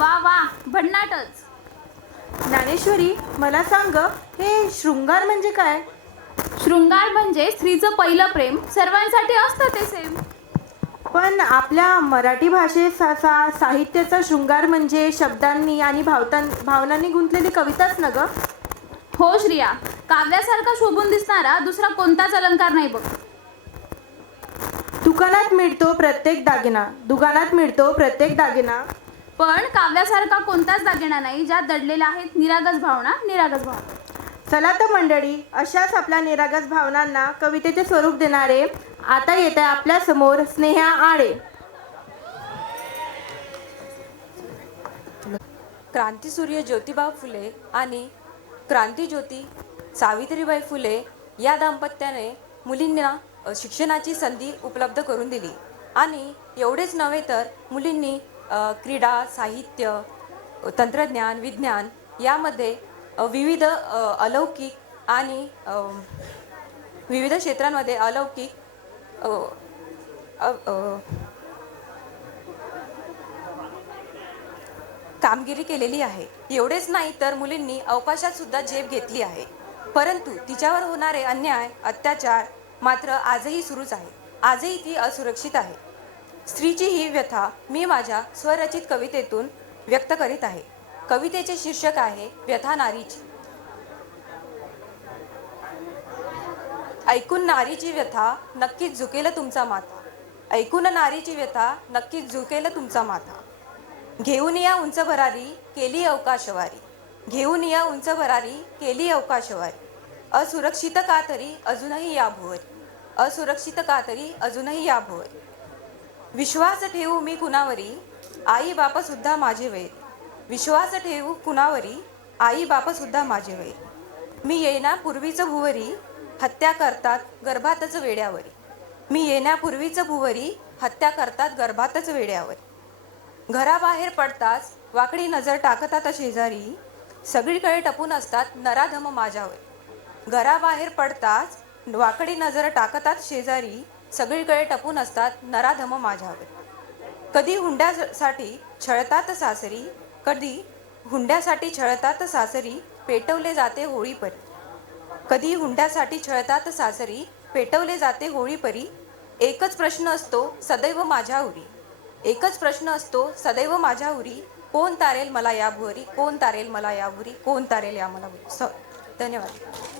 वा वा, भन्नाटच. ज्ञानेश्वरी, मला सांग हे शृंगार म्हणजे काय? शृंगार म्हणजे स्त्रीचं पहिलं प्रेम. सर्वांसाठी असतं ते सेम. पण आपल्या मराठी भाषेत साहित्याचा शृंगार म्हणजे शब्दांनी आणि भावनांनी गुंतलेली कविताच ना ग? हो श्रिया, काव्यासारखा शोभून दिसणारा दुसरा कोणताच अलंकार नाही बघ. दुकानात मिळतो प्रत्येक दागिना. पण काव्यासारखा कोणताच दागिना नाही ज्यात दडलेल्या आहेत निरागस भावना. चला तर मंडळी, अशाच आपल्या निरागस भावनांना कवितेचे स्वरूप देणारे आता येत आहे आपल्या समोर स्नेहा आळे. क्रांतिसूर्य ज्योतिबा फुले आणि क्रांतिज्योती सावित्रीबाई फुले या दाम्पत्याने मुलींना शिक्षणाची संधी उपलब्ध करून दिली. आणि एवढेच नव्हे तर मुलींनी क्रीडा, साहित्य, तंत्रज्ञान, विज्ञान यामध्ये विविध अलौकिक आणि विविध क्षेत्रांमध्ये अलौकिक कामगिरी केलेली आहे. एवढेच नाही तर मुलींनी अवकाशात सुद्धा झेप घेतली आहे. परंतु तिच्यावर होणारे अन्याय, अत्याचार मात्र आजही सुरूच आहे. आजही ती असुरक्षित आहे. स्त्रीची ही व्यथा मी माझ्या स्वरचित कवितेतून व्यक्त करीत आहे. कवितेचे शीर्षक आहे व्यथा नारीची. ऐकून नारीची व्यथा नक्कीच झुकेल तुमचा माथा. ऐकून नारीची व्यथा नक्कीच झुकेल तुमचा माथा. घेऊन या उंच भरारी केली अवकाशवारी. घेऊन या उंच भरारी केली अवकाशवारी. असुरक्षित का तरी अजूनही या भुवरी. असुरक्षित का तरी अजूनही या भुवरी. विश्वास ठेवू मी कुणावरी आई बाप सुद्धा माझे वैरी. विश्वास ठेवू कुणावरी आई बाप सुद्धा माझे वैरी. मी येण्यापूर्वीच भुवरी हत्या करतात गर्भातच वेड्यावरी. मी येण्यापूर्वीच भुवरी हत्या करतात गर्भातच वेड्यावरी. घराबाहेर पडताच वाकडी नजर टाकतात शेजारी. सगळीकडे टपून असतात नराधम माझ्यावर. घराबाहेर पडताच वाकडी नजर टाकतात शेजारी. सगळीकडे टपून असतात नराधम माझ्यावर. कधी हुंड्यासाठी छळतात सासरी. कधी हुंड्यासाठी छळतात सासरी पेटवले जाते होळी परी. कधी हुंड्यासाठी छळतात सासरी पेटवले जाते होळी परी. एकच प्रश्न असतो सदैव माझ्या उरी. एकच प्रश्न असतो सदैव माझ्या उरी. कोण तारेल मला या भुवरी. कोण तारेल मला या भुवरी. कोण तारेल या मला भुवरी. धन्यवाद.